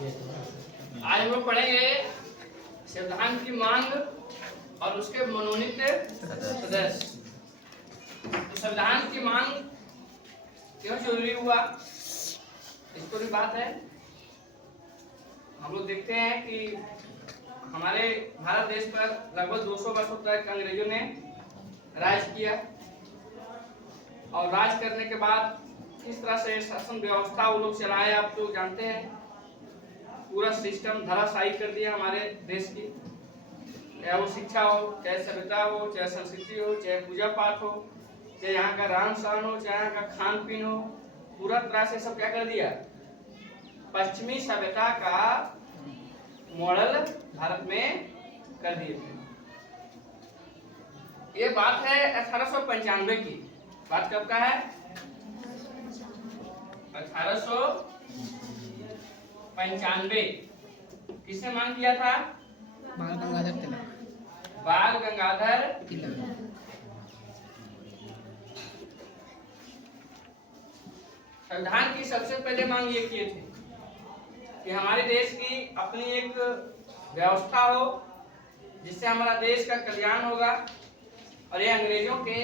आज हम लोग पढ़ेंगे संविधान की मांग और उसके मनोनीत सदस्य। तो संविधान की मांग क्यों जरूरी हुआ, इस पर भी बात है। हम लोग देखते हैं कि हमारे भारत देश पर लगभग 200 वर्षों तक अंग्रेजों ने राज किया और राज करने के बाद किस तरह से शासन व्यवस्था वो लोग चलाए आप तो जानते हैं। पूरा सिस्टम धराशायी कर दिया हमारे देश की, चाहे वो शिक्षा हो, चाहे सभ्यता हो, चाहे संस्कृति हो, चाहे पूजा पाठ हो, चाहे यहाँ का रहन सहन हो, चाहे यहाँ का खान पीन हो, पूरा तरह से सब क्या कर दिया, पश्चिमी सभ्यता का मॉडल भारत में कर दिए थे। ये बात है 1895 की। बात कब का है? 1895। किसने मांग किया था? बाल गंगाधर तिलक। बाल गंगाधर तिलक। संविधान की सबसे पहले मांग ये किए थे कि हमारे देश की अपनी एक व्यवस्था हो जिससे हमारा देश का कल्याण होगा। और ये अंग्रेजों के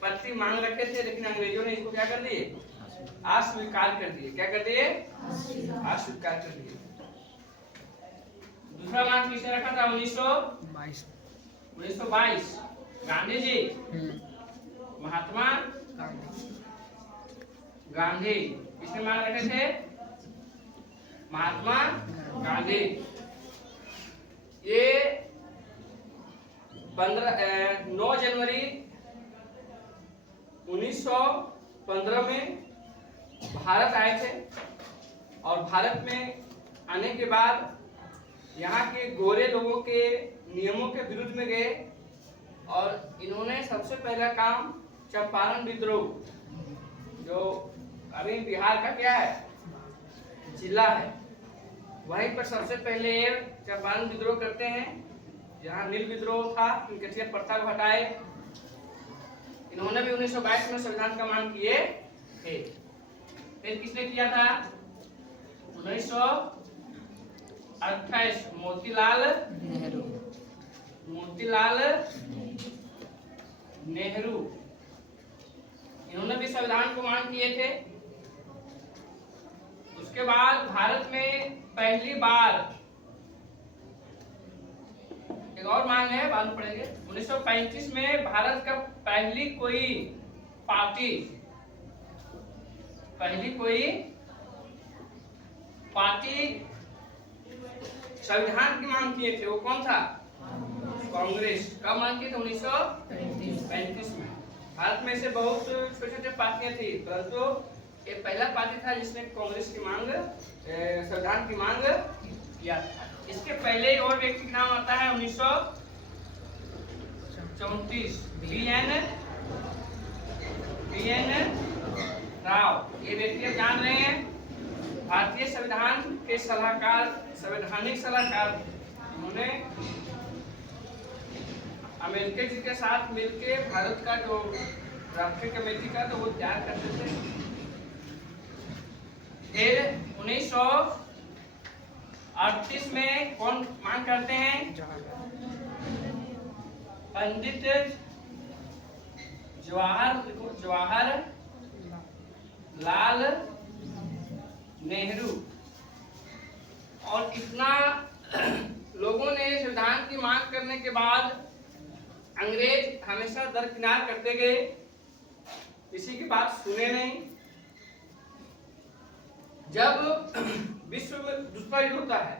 प्रति मांग रखे थे, लेकिन अंग्रेजों ने इसको क्या कर दिए, अस्वीकार कर दिए। क्या कर दिए? अस्वीकार कर दिए। दूसरा मांग किसने रखा था? 1922 गांधी जी, महात्मा गांधी। किसने मांग रखे थे? महात्मा गांधी। ये 9 जनवरी 1915 में भारत आए थे और भारत में आने के बाद यहाँ के गोरे लोगों के नियमों के विरुद्ध में गए और इन्होंने सबसे पहला काम चंपारण विद्रोह, जो अभी बिहार का क्या है, जिला है, वहीं पर सबसे पहले चंपारण विद्रोह करते हैं। जहाँ नील विद्रोह था, कथिया प्रथा को हटाए। इन्होंने भी 1922 में संविधान का मांग किए थे। फिर किसने किया था? 1928 मोतीलाल नेहरू। इन्होंने भी संविधान को मांग किए थे। उसके बाद भारत में पहली बार एक और मांग है, बाद में पढ़ेंगे। 1935 में भारत का पहली कोई पार्टी संविधान की मांग किए थे। वो कौन था? कांग्रेस। कब मांग किए थे? 1935 में। भारत में से बहुत छोटे छोटे पार्टियां थी, परंतु ये पहला पार्टी था जिसने कांग्रेस की मांग, संविधान की मांग किया था। इसके पहले और व्यक्ति का नाम आता है 1934 BN राव। ये व्यक्ति आप जान रहे हैं, भारतीय संविधान के सलाहकार, संवैधानिक सलाहकार। उन्होंने अमेरिका जी के साथ मिलकर भारत का जो राष्ट्रीय कमेटी का तो वो तैयार करते थे। फिर 1938 में कौन मांग करते हैं? पंडित जवाहरलाल नेहरू। और इतना लोगों ने संविधान की मांग करने के बाद अंग्रेज हमेशा दरकिनार करते गए, किसी की बात सुने नहीं। जब विश्व में दूसरा युद्ध होता है,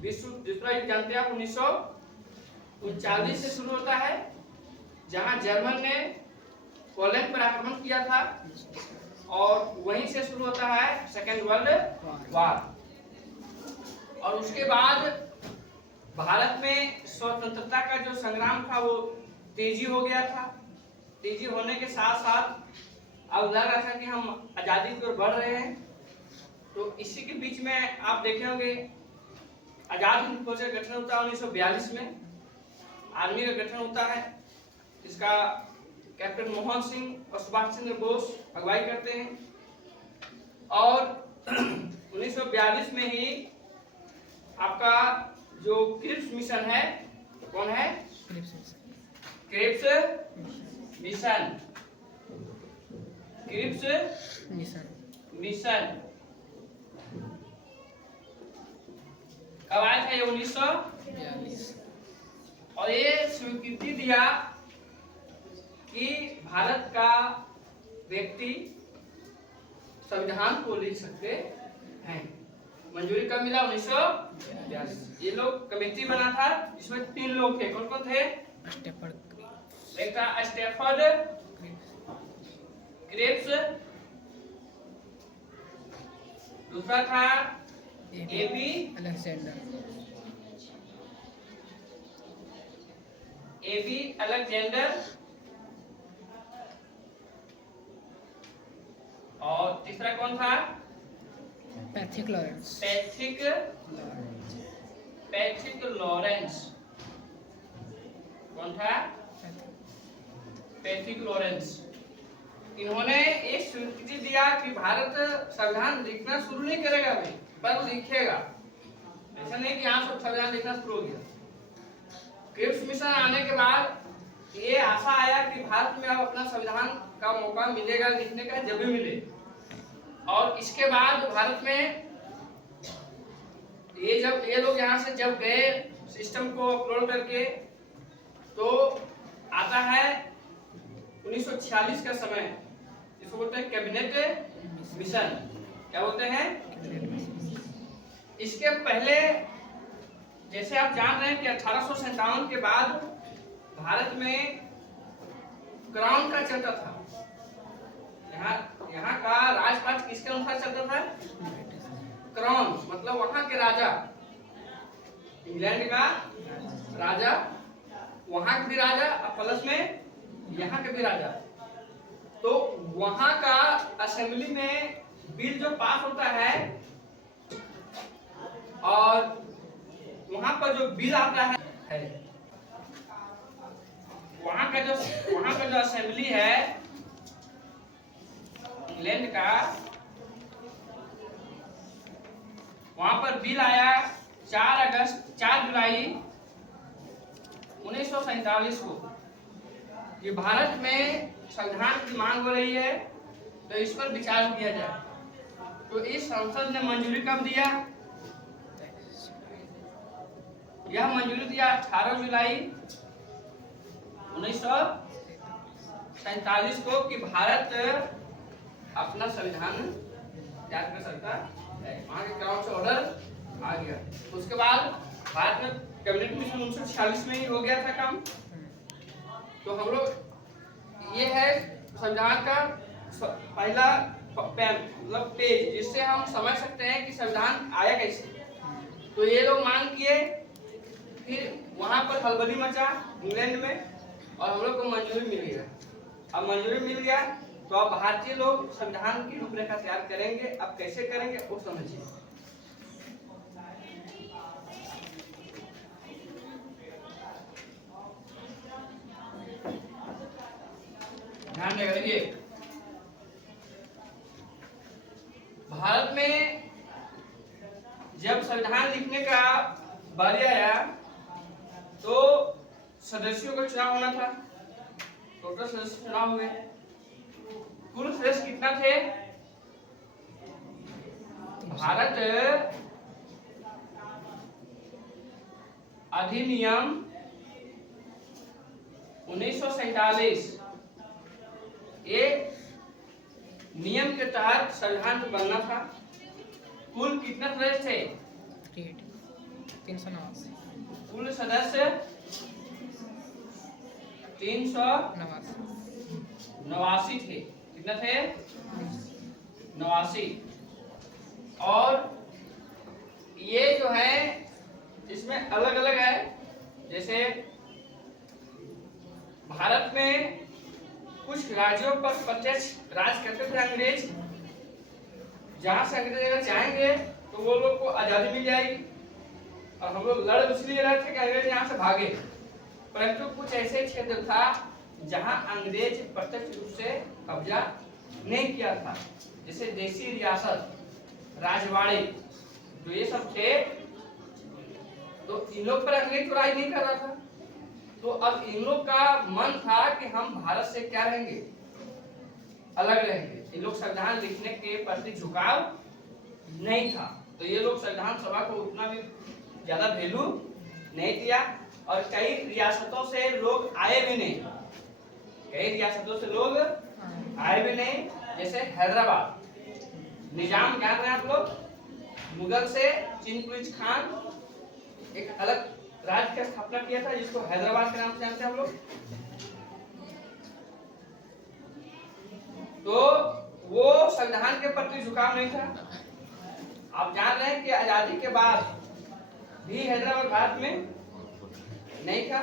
दूसरा युद्ध जानते हैं आप, 1939 से शुरू होता है, जहां जर्मन ने पोलैंड पर आक्रमण किया था और वहीं से शुरू होता है सेकेंड वर्ल्ड वॉर। और उसके बाद भारत में स्वतंत्रता का जो संग्राम था वो तेजी हो गया था। तेजी होने के साथ साथ अब लग रहा था कि हम आजादी की ओर बढ़ रहे हैं। तो इसी के बीच में आप देखे होंगे आजाद हिंद फौज का गठन होता है 1942 में। आर्मी का गठन होता है, इसका कैप्टन मोहन सिंह और सुभाष चंद्र बोस अगुवाई करते हैं। और 1942 1942 में ही आपका जो क्रिप्स मिशन है, कौन है? Cripps mission. क्रिप्स मिशन कब आया था? ये 1942। और ये स्वीकृति दिया कि भारत का व्यक्ति संविधान को लिख सकते हैं। मंजूरी कब मिला? 1942। ये लोग कमेटी बना था, इसमें 3 लोग थे। कौन कौन थे? एक था स्टैफर्ड क्रिप्स, दूसरा था एबी अलेक्जेंडर, और तीसरा कौन था? Patrick Lawrence. कौन था? Patrick Lawrence. इन्होंने एक स्वीकृति दिया कि भारत संविधान लिखना शुरू नहीं करेगा भाई, पर लिखेगा। ऐसा नहीं कि यहाँ सब संविधान लिखना शुरू हो गया। क्रिप्स मिशन आने के बाद ये आशा आया कि भारत में अब अपना संविधान का मौका मिलेगा लिखने का, जब भी मिले। और इसके बाद भारत में ये लोग यहाँ से जब गए सिस्टम को अपलोड करके, तो आता है 1946 का समय, इसको बोलते हैं कैबिनेट मिशन। क्या बोलते हैं? इसके पहले जैसे आप जान रहे हैं कि 1857 के बाद भारत में क्राउन का चलता था। यहाँ का राजपाट किसके अनुसार चलता था? क्राउन, मतलब वहां के राजा, इंग्लैंड का राजा, वहां के भी राजा, प्लस में यहाँ के भी राजा। तो वहां का असेंबली में बिल जो पास होता है, और वहां पर जो बिल आता है, वहां का जो असेंबली है इंग्लैंड का, वहां पर बिल आया 4 जुलाई 1947 को। ये भारत में संविधान की मांग हो रही है, तो इस पर विचार किया जाए। तो इस संसद ने मंजूरी कब दिया? यह मंजूरी दिया 18 जुलाई 1947 को कि भारत अपना संविधान तैयार कर सकता है। वहां के क्राउन से ऑर्डर आ गया। उसके बाद भारत में कैबिनेट मिशन 1946 में ही हो गया था काम। तो हम लोग ये है संविधान का पहला मतलब पेज, जिससे हम समझ सकते हैं कि संविधान आया कैसे। तो ये लोग मांग किए, फिर वहां पर हलबली मचा इंग्लैंड में, और हम लोग को मंजूरी मिल गया। अब मंजूरी मिल गया तो अब भारतीय लोग संविधान की रूपरेखा तैयार करेंगे। अब कैसे करेंगे वो समझिए। ध्यान रखिए, भारत में जब संविधान लिखने का बारी आया तो सदस्यों का चुनाव होना था। टोटल सदस्य चुनाव हुए। कुल सदस्य कितना थे? भारत अधिनियम 1947 ये नियम के तहत संविधान बनना था। कुल कितने सदस्य थे? 389। कुल सदस्य 389 थे। कितना थे? 89। और ये जो है इसमें अलग अलग है। जैसे भारत में कुछ राज्यों पर प्रत्यक्ष राज करते थे अंग्रेज। जहां से अंग्रेज अगर चाहेंगे तो वो लोग को आजादी मिल जाएगी। और हम लोग लड़ इसलिए रहे थे कि अंग्रेज यहाँ से भागे। परंतु कुछ ऐसे क्षेत्र था जहां अंग्रेज प्रत्यक्ष रूप से कब्जा नहीं किया था, जैसे देसी रियासत, राजवाड़े, जो ये सब थे, तो इन लोग पर अंग्रेज राज नहीं कर रहा था। तो अब इन लोग का मन था कि हम भारत से क्या रहेंगे, अलग रहेंगे। इन लोग संविधान लिखने के प्रति झुकाव नहीं था, तो ये लोग संविधान सभा को उतना भी ज्यादा वैल्यू नहीं दिया। और कई रियासतों से लोग आए भी नहीं, कई रियासतों से लोग आए भी नहीं। जैसे हैदराबाद, निजाम जान रहे हैं आप लोग, मुगल से चिंगुइज खान एक अलग राज्य की स्थापना किया था, जिसको हैदराबाद के नाम से जानते हैं हम लोग। तो वो संविधान के प्रति झुकाव नहीं था। आप जान रहे हैं कि आजादी के बाद भी हैदराबाद भारत में नहीं था।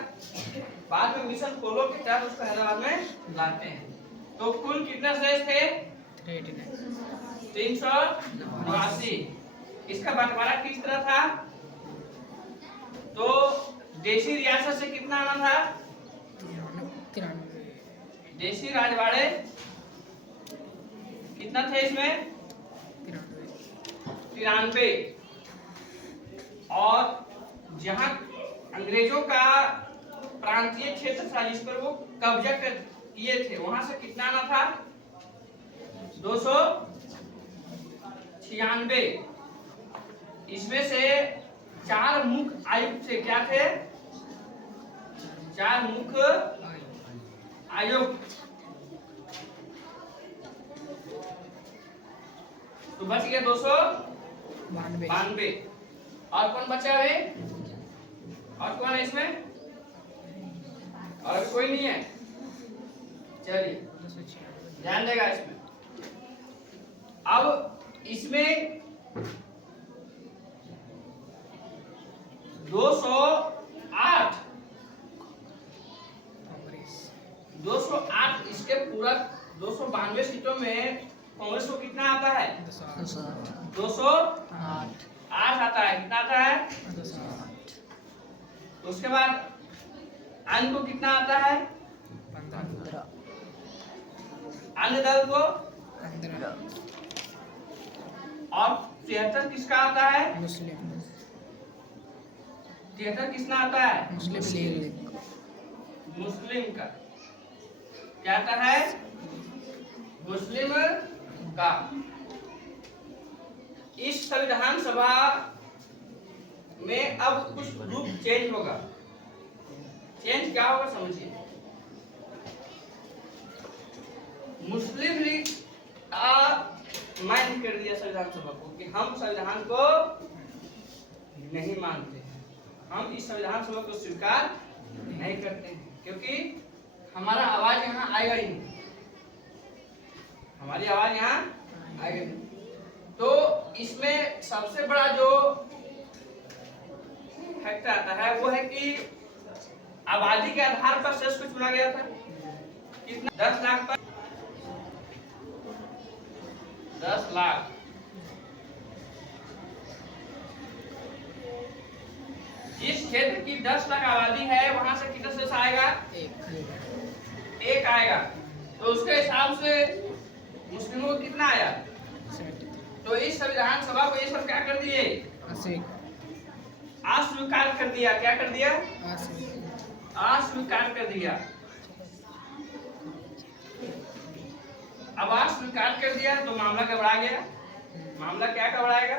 बाद में मिशन पोलो के तहत उसको हैदराबाद में लाते हैं। तो कुल कितने देश थे? 389। इसका बंटवारा किस तरह था? तो देशी रियासत से कितना आना था? 93। देशी राजवाड़े कितना थे इसमें? 93। और जहां अंग्रेजों का प्रांतीय क्षेत्र था जिस पर वो कब्जा किए थे, वहां से कितना आना था? 296। इसमें से 4 मुख्य आयुक्त थे। क्या थे? 4 मुख्य आयुक्त। तो बच गया 292। और कौन बचा है? और कौन है इसमें? और कोई नहीं है? चलिए ध्यान देगा इसमें। अब इसमें 208 इसके पूरा 292 सीटों में कांग्रेस को कितना आता है? 208 आता है। कितना आता है? 208। उसके बाद अन्य को कितना आता है? 15। अन्य दल को 15। और 73 किसका आता है? मुस्लिम 73 किसना आता है? मुस्लिम लीग। मुस्लिम का क्या आता है? मुस्लिम का। इस संविधान सभा में अब कुछ रूप चेंज होगा। चेंज क्या होगा समझिए। मुस्लिम लीग मान्य कर दिया संविधान सभा को कि हम संविधान को नहीं मानते हैं, हम इस संविधान सभा को स्वीकार नहीं करते हैं, क्योंकि हमारा आवाज यहाँ आएगा ही नहीं, हमारी आवाज यहाँ आएगा नहीं। तो इसमें सबसे बड़ा जो फैक्टर आता है वो है कि आबादी के आधार पर शेष को चुना गया था। कितना? 10 लाख पर 10 लाख। जिस क्षेत्र की 10 लाख आबादी है वहां से कितना शेष आएगा? एक आएगा। तो उसके हिसाब से मुस्लिमों को कितना आया? 73। तो इस संविधान सभा को ये सब क्या कर दिए? अस्वीकार कर दिया। क्या कर दिया? अस्वीकार कर दिया। अब अस्वीकार कर दिया तो मामला गड़बड़ा गया। मामला क्या गड़बड़ाएगा?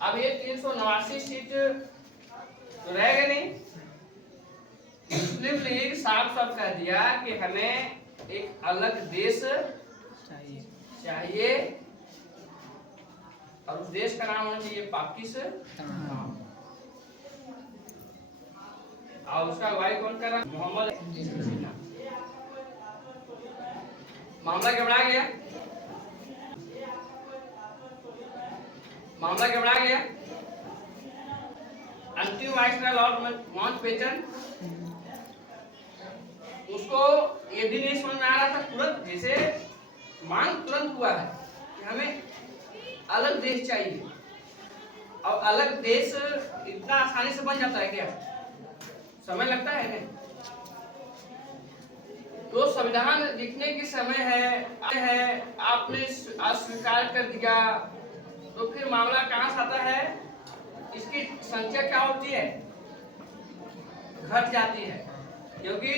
अब ये 389 सीट तो रहेगा नहीं। मुस्लिम लीग साफ साफ कह दिया कि हमें एक अलग देश चाहिए और उस देश का नाम होना चाहिए पाकिस्तान। और उसका अगुवाई कौन कर रहा? मोहम्मद जिन्ना। मामला गड़बड़ा गया। मामला गड़बड़ा गया। अंतिम वाइसराय लॉर्ड माउंटबेटन, उसको ये भी नहीं समझ में आ रहा था तुरंत, जैसे मांग तुरंत हुआ है कि हमें अलग देश चाहिए। और अलग देश इतना आसानी से बन जाता है क्या? समय लगता है नहीं। तो संविधान लिखने की समय है आपने अस्वीकार कर दिया, तो फिर मामला कहां से आता है? इसकी संख्या क्या होती है, घट जाती है। क्योंकि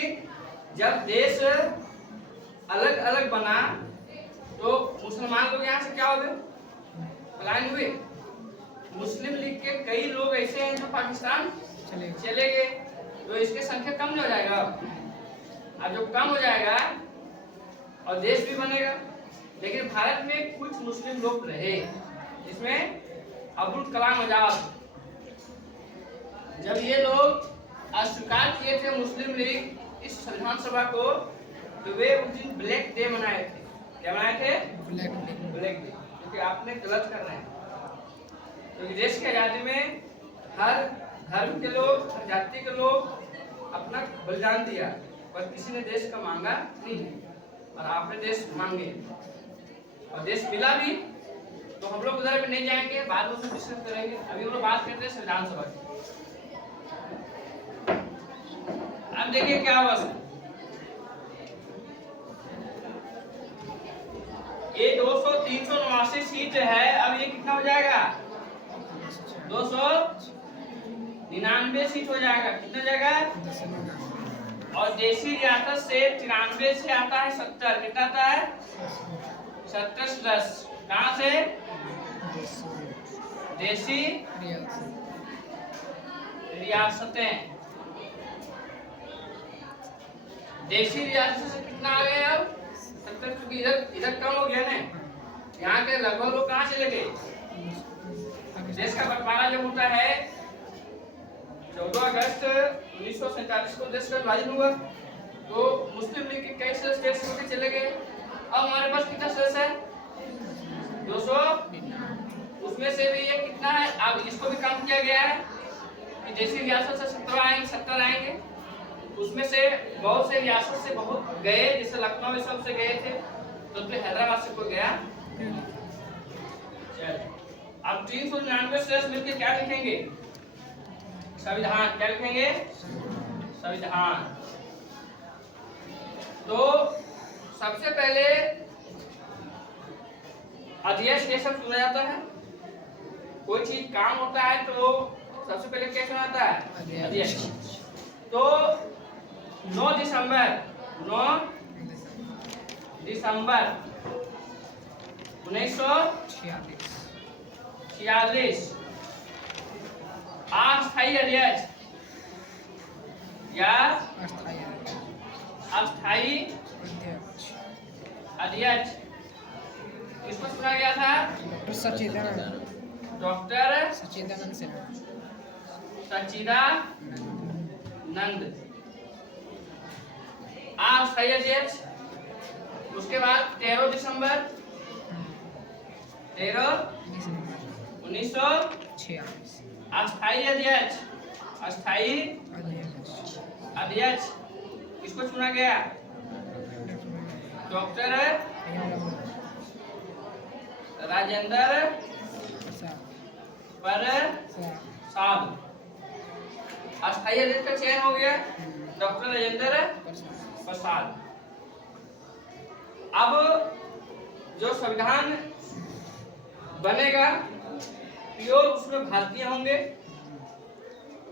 जब देश अलग अलग बना तो मुसलमान लोग यहाँ से क्या हो गए, पलायन हुए। मुस्लिम लीग के कई लोग ऐसे हैं जो पाकिस्तान चले गए, तो इसकी संख्या कम हो जाएगा। अब जब कम हो जाएगा और देश भी बनेगा। लेकिन भारत में कुछ मुस्लिम लोग रहे, जिसमें अब्दुल कलाम आजाद। जब ये लोग अस्वीकार किए थे मुस्लिम लीग इस संविधान सभा को, तो वे उस दिन ब्लैक डे मनाए थे। क्या मनाए थे? Black day. क्योंकि आपने गलत कर रहे हैं। क्योंकि देश की आजादी में हर धर्म के लोग, हर जाति के लोग अपना बलिदान दिया, पर किसी ने देश का मांगा नहीं। और आपने देश मांगे और देश मिला भी। तो हम लोग उधर भी नहीं जाएंगे, बाद में डिस्कस करेंगे। अभी हम लोग बात करते हैं संविधान सभा की। अब देखिए क्या हुआ। ये 389 सीट है। अब ये कितना हो जाएगा? 299 सीट हो जाएगा। कितना हो जाएगा? और देशी रियासत से 93 से आता है 70। कितना आता है? 70 से 10। कहाँ से? देशी रियासतें। देशी रियासत से कितना आ गए? अब 70। क्योंकि इधर कम हो गया ना। यहाँ के लगभग लोग कहाँ चले गए? देश का बंटवारा जब होता है 14 अगस्त 1947 को देश का विभाजन हुआ, तो मुस्लिम लीग के कई सदस्य देश छोड़ के चले गए। अब हमारे पास कितना सदस्य है? 200। उसमें से भी ये कितना है? अब इसको भी कम किया गया है कि देशी रियासत से 70 आएंगे। उसमें से बहुत से रियासत से बहुत गए, जैसे लखनऊ सब से गए थे, तो हैदराबाद से कोई गया। अब 399 सदस्य मिलकर क्या लिखेंगे? संविधान। क्या लिखेंगे? संविधान। तो सबसे पहले अध्यक्ष ये सब चुना जाता है। कोई चीज काम होता है तो सबसे पहले क्या चुना जाता है? अध्यक्ष। तो 9 दिसंबर 1946 अस्थायी अध्यक्ष या अस्थायी अध्यक्ष किसको चुना गया था? डॉक्टर सच्चिदानंद अस्थायी अध्यक्ष। उसके बाद 13 दिसंबर 1946 अस्थायी अध्यक्ष किसको चुना गया? डॉक्टर राजेंद्र प्रसाद। अस्थायी अध्यक्ष का चयन हो गया, डॉक्टर राजेंद्र प्रसाद। अब जो संविधान बनेगा प्योर उसमें भारतीय होंगे।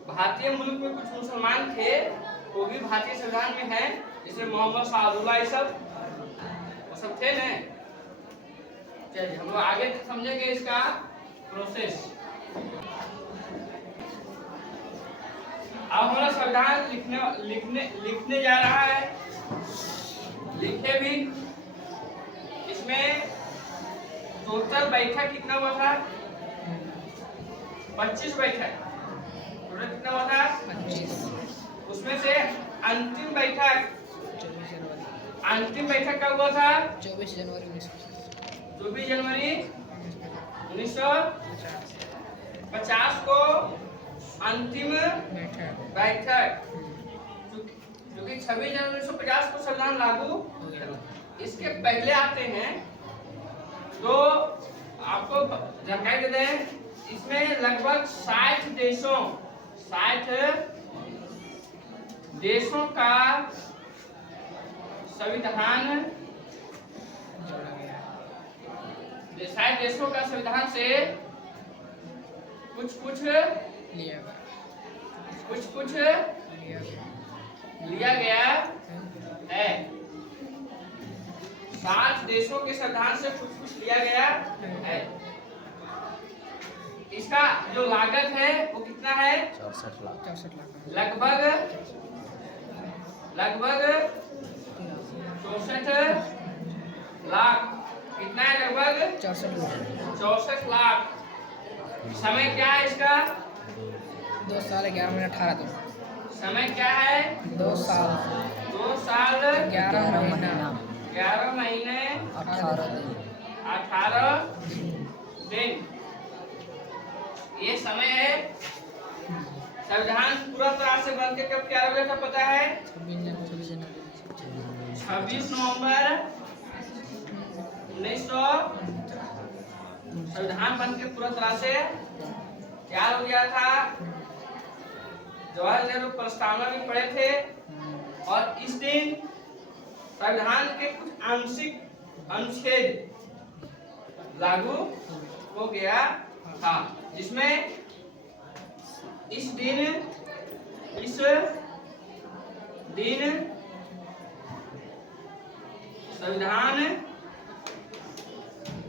भारतीय मुल्क में कुछ मुसलमान थे, वो भी भारतीय संविधान में हैं, जैसे मोहम्मद शाहदुल्ला, ये सब थे ना। चलिए हम लोग आगे समझेंगे इसका प्रोसेस। अब हमारा संविधान लिखने जा रहा है। लिखे भी। इसमें टोटल बैठक कितना हुआ था? 25 बैठक। टोटल कितना हुआ था? 25। उसमें से अंतिम बैठक कब हुआ था? 24 जनवरी 1950 को अंतिम बैठक। क्योंकि 26 जनवरी 1950 को संविधान लागू। इसके पहले आते हैं तो आपको जानकारी दे दें, इसमें लगभग 60 देशों का संविधान, 60 देशों का संविधान से कुछ कुछ लिया गया लिया गया लिया गया है। 60 देशों के संविधान से कुछ लिया गया है। इसका जो लागत है वो कितना है? 64 लाख लगभग 64 लाख। कितना है? लगभग 64 लाख 64 लाख। समय क्या है इसका? 2 साल 11 महीने 18 दिन समय क्या है? 2 साल 2 साल 11 महीना 11 महीने 18 दिन 18 दिन ये समय है। संविधान पूरा तरह से बन के कब तैयार हो गया था पता है? 26 नवंबर 1900 संविधान बन के पूरा तरह से तैयार हो गया था। जवाहरलाल नेहरू प्रस्तावना भी पढ़े थे और इस दिन संविधान के कुछ आंशिक अनुच्छेद लागू हो गया था, जिसमें इस दिन संविधान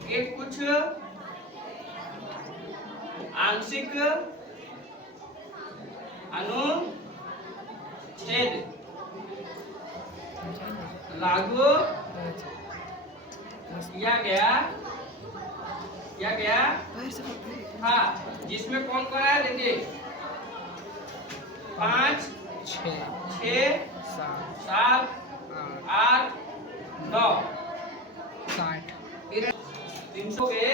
के कुछ आंशिक अनुच्छेद लागू किया गया हाँ, जिसमें कौन कौन है? देखिए 5 6 7 8 9 60 300 के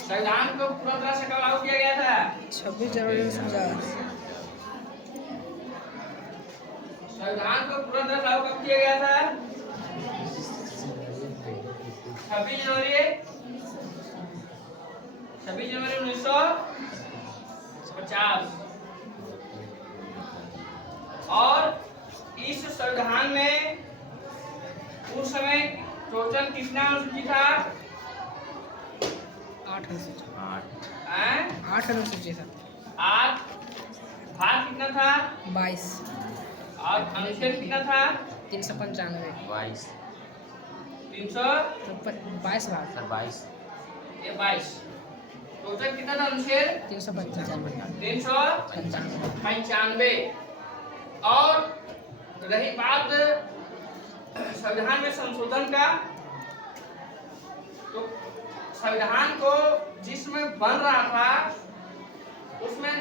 संविधान को पूरा तरह से कब लागू किया गया था? 26 जनवरी 1950 संविधान को पूरा तरह से लागू कब किया गया था? 26 जनवरी 1950। और इस संविधान में उस समय टोटल कितना अनुसूची था? 8 अनुसूची हैं? 8 अनुसूची था 8। भाग कितना था? 22 और अनुच्छेद कितना था? 395 22 भाग 22। ये 22 टोटल कितना था अनुच्छेद? 395। और रही बात संविधान में संशोधन का, तो संविधान को जिसमें बन रहा था उसमें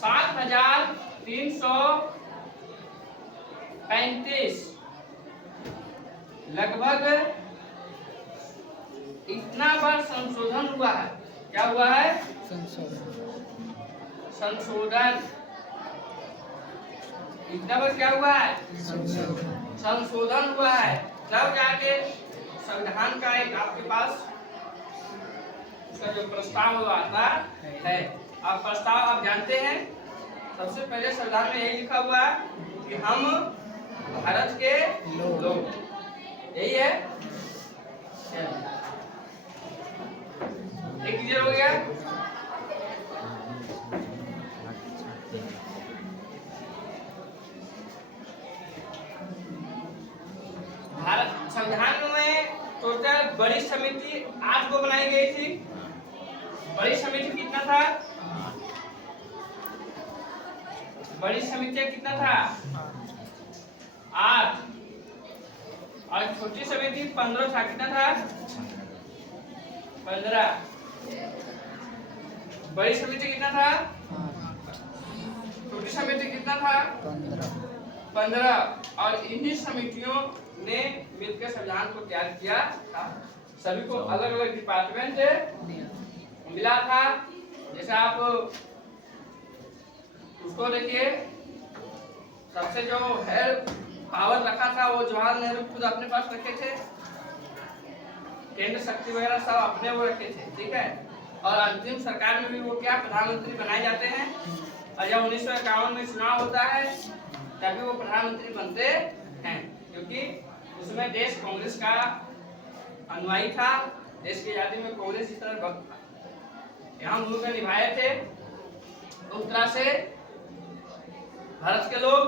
7335 लगभग इतना बार संशोधन हुआ है। क्या हुआ है? संशोधन। इतना बार क्या हुआ है? संशोधन हुआ है। तब जाके संविधान का एक आपके पास उसका जो प्रस्ताव आता है। अब प्रस्ताव आप जानते हैं, सबसे पहले संविधान में यही लिखा हुआ है कि हम भारत के लोग, यही है। एक क्लियर हो गया? भारत संविधान में टोटल बड़ी समिति 8 को बनाई गई थी। बड़ी समिति कितना था? बड़ी समिति कितना था? 8। और छोटी समिति 15 था। कितना था? 15। बड़ी समिति कितना था? छोटी समिति कितना था? 15। और इन्हीं समितियों ने मिलकर संविधान को तैयार किया था। सभी को अलग अलग डिपार्टमेंट मिला था। जैसे आप उसको देखिए, सबसे जो है पावर रखा था वो जवाहरलाल नेहरू खुद अपने पास रखे थे। केंद्र शक्ति वगैरह सब अपने वो रखे थे, ठीक है। और अंतिम सरकार में भी वो क्या प्रधानमंत्री बनाए जाते हैं। और जब 1951 में चुनाव होता है तभी वो प्रधानमंत्री बनते हैं, क्योंकि उसमें देश कांग्रेस का अनुयायी था। देश की आजादी में कांग्रेस इस तरह यहाँ भूमिका निभाए थे। उस तरह से भारत के लोग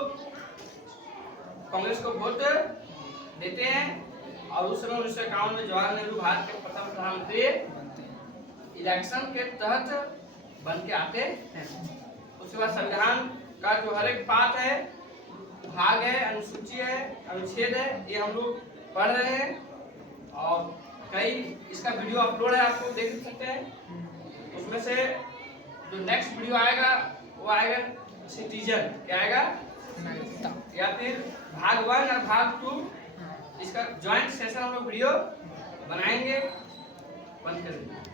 कांग्रेस को वोट देते हैं और उस समय 1951 में जवाहरलाल नेहरू भारत के प्रथम प्रधानमंत्री इलेक्शन के तहत बन के आते हैं। उसके बाद संविधान का जो हर एक बात है, भाग है, अनुसूची है, अनुच्छेद है, ये हम लोग पढ़ रहे हैं और कई इसका वीडियो अपलोड है, आपको देख सकते हैं। उसमें से जो नेक्स्ट वीडियो आएगा वो आएगा सिटीजन, क्या आएगा, नागरिकता। या फिर भाग 1 और भाग 2, इसका ज्वाइंट सेशन हम लोग वीडियो बनाएंगे। बंद कर दीजिए।